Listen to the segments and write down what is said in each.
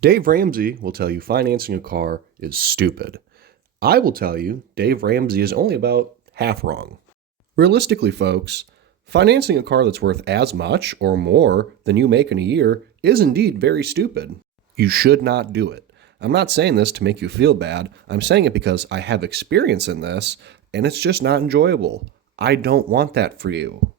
Dave Ramsey will tell you financing a car is stupid. I will tell you Dave Ramsey is only about half wrong. Realistically, folks, financing a car that's worth as much or more than you make in a year is indeed very stupid. You should not do it. I'm not saying this to make you feel bad. I'm saying it because I have experience in this, and it's just not enjoyable. I don't want that for you.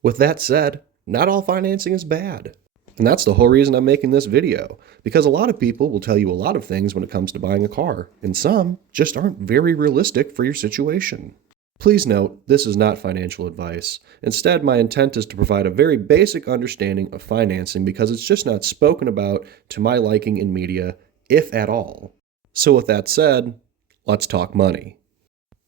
With that said, not all financing is bad. And that's the whole reason I'm making this video, because a lot of people will tell you a lot of things when it comes to buying a car, and some just aren't very realistic for your situation. Please note, this is not financial advice. Instead, my intent is to provide a very basic understanding of financing because it's just not spoken about to my liking in media, if at all. So with that said, let's talk money.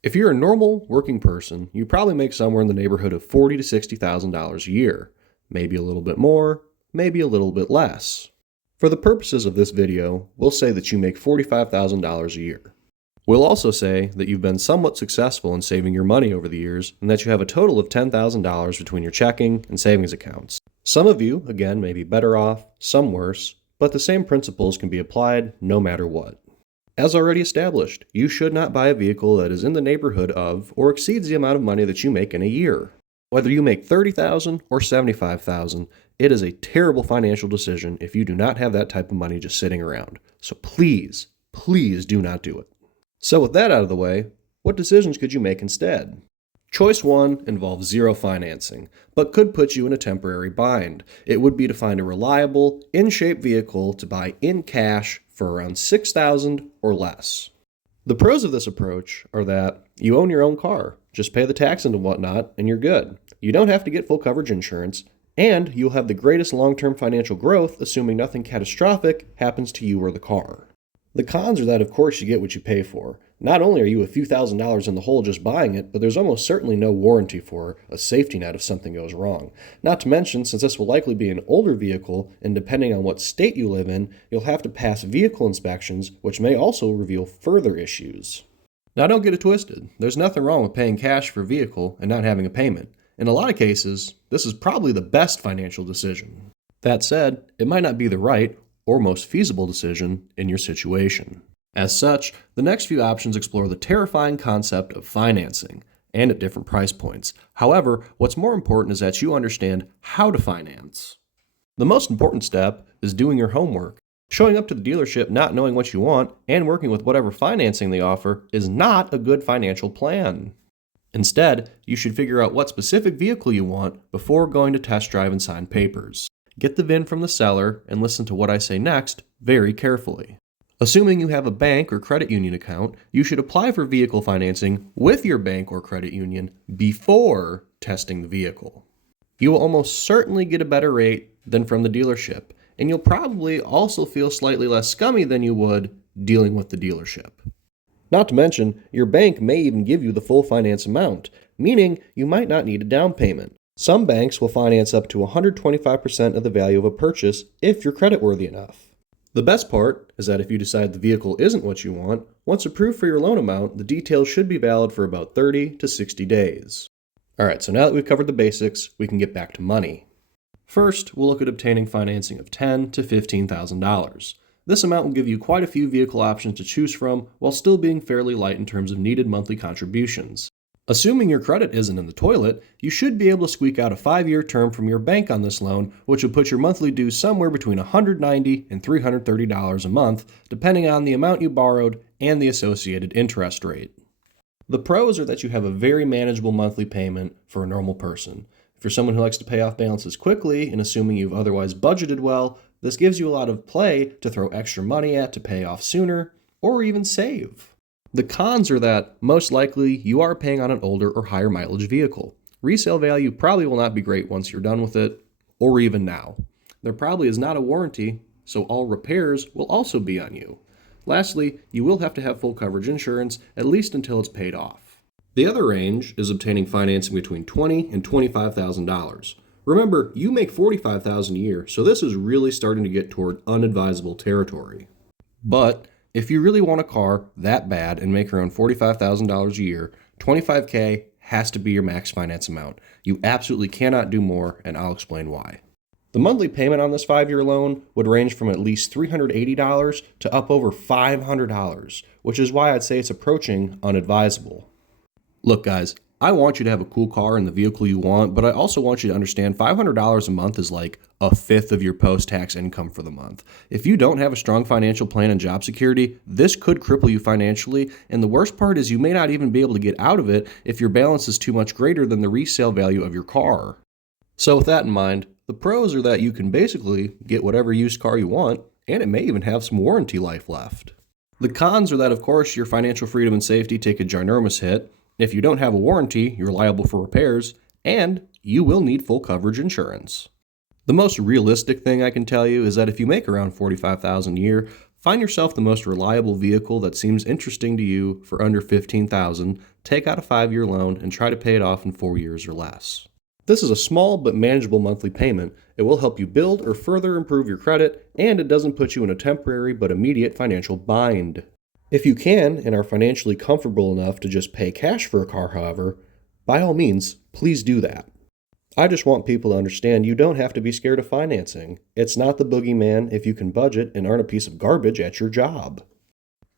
If you're a normal working person, you probably make somewhere in the neighborhood of $40,000 to $60,000 a year, maybe a little bit more, maybe a little bit less. For the purposes of this video, we'll say that you make $45,000 a year. We'll also say that you've been somewhat successful in saving your money over the years and that you have a total of $10,000 between your checking and savings accounts. Some of you, again, may be better off, some worse, but the same principles can be applied no matter what. As already established, you should not buy a vehicle that is in the neighborhood of or exceeds the amount of money that you make in a year. Whether you make $30,000 or $75,000, it is a terrible financial decision if you do not have that type of money just sitting around. So please, please do not do it. So with that out of the way, what decisions could you make instead? Choice 1 involves zero financing, but could put you in a temporary bind. It would be to find a reliable, in-shape vehicle to buy in cash for around $6,000 or less. The pros of this approach are that you own your own car, just pay the tax and whatnot, and you're good. You don't have to get full coverage insurance, and you'll have the greatest long-term financial growth assuming nothing catastrophic happens to you or the car. The cons are that, of course, you get what you pay for. Not only are you a few $1,000s in the hole just buying it, but there's almost certainly no warranty for a safety net if something goes wrong. Not to mention, since this will likely be an older vehicle, and depending on what state you live in, you'll have to pass vehicle inspections, which may also reveal further issues. Now, don't get it twisted. There's nothing wrong with paying cash for a vehicle and not having a payment. In a lot of cases, this is probably the best financial decision. That said, it might not be the right or most feasible decision in your situation. As such, the next few options explore the terrifying concept of financing, and at different price points. However, what's more important is that you understand how to finance. The most important step is doing your homework. Showing up to the dealership not knowing what you want and working with whatever financing they offer is not a good financial plan. Instead, you should figure out what specific vehicle you want before going to test drive and sign papers. Get the VIN from the seller and listen to what I say next very carefully. Assuming you have a bank or credit union account, you should apply for vehicle financing with your bank or credit union before testing the vehicle. You will almost certainly get a better rate than from the dealership, and you'll probably also feel slightly less scummy than you would dealing with the dealership. Not to mention, your bank may even give you the full finance amount, meaning you might not need a down payment. Some banks will finance up to 125% of the value of a purchase if you're creditworthy enough. The best part is that if you decide the vehicle isn't what you want, once approved for your loan amount, the details should be valid for about 30 to 60 days. Alright, so now that we've covered the basics, we can get back to money. First, we'll look at obtaining financing of $10,000 to $15,000. This amount will give you quite a few vehicle options to choose from while still being fairly light in terms of needed monthly contributions. Assuming your credit isn't in the toilet, you should be able to squeak out a 5-year term from your bank on this loan, which would put your monthly dues somewhere between $190 and $330 a month, depending on the amount you borrowed and the associated interest rate. The pros are that you have a very manageable monthly payment for a normal person. If you're someone who likes to pay off balances quickly, and assuming you've otherwise budgeted well, this gives you a lot of play to throw extra money at to pay off sooner, or even save. The cons are that, most likely, you are paying on an older or higher mileage vehicle. Resale value probably will not be great once you're done with it, or even now. There probably is not a warranty, so all repairs will also be on you. Lastly, you will have to have full coverage insurance, at least until it's paid off. The other range is obtaining financing between $20,000 and $25,000. Remember, you make $45,000 a year, so this is really starting to get toward unadvisable territory. But if you really want a car that bad and make around $45,000 a year, $25,000 has to be your max finance amount. You absolutely cannot do more, and I'll explain why. The monthly payment on this 5-year loan would range from at least $380 to up over $500, which is why I'd say it's approaching unadvisable. Look, guys, I want you to have a cool car and the vehicle you want, but I also want you to understand $500 a month is like a fifth of your post-tax income for the month. If you don't have a strong financial plan and job security, this could cripple you financially, and the worst part is you may not even be able to get out of it if your balance is too much greater than the resale value of your car. So with that in mind, the pros are that you can basically get whatever used car you want, and it may even have some warranty life left. The cons are that, of course, your financial freedom and safety take a ginormous hit. If you don't have a warranty, you're liable for repairs, and you will need full coverage insurance. The most realistic thing I can tell you is that if you make around $45,000 a year, find yourself the most reliable vehicle that seems interesting to you for under $15,000, take out a 5-year loan, and try to pay it off in 4 years or less. This is a small but manageable monthly payment. It will help you build or further improve your credit, and it doesn't put you in a temporary but immediate financial bind. If you can and are financially comfortable enough to just pay cash for a car, however, by all means, please do that. I just want people to understand you don't have to be scared of financing. It's not the boogeyman if you can budget and earn a piece of garbage at your job.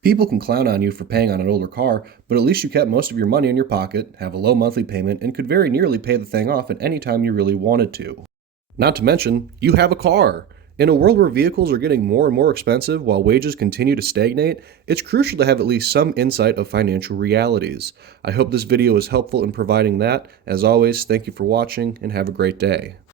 People can clown on you for paying on an older car, but at least you kept most of your money in your pocket, have a low monthly payment, and could very nearly pay the thing off at any time you really wanted to. Not to mention, you have a car. In a world where vehicles are getting more and more expensive while wages continue to stagnate, it's crucial to have at least some insight of financial realities. I hope this video is helpful in providing that. As always, thank you for watching and have a great day.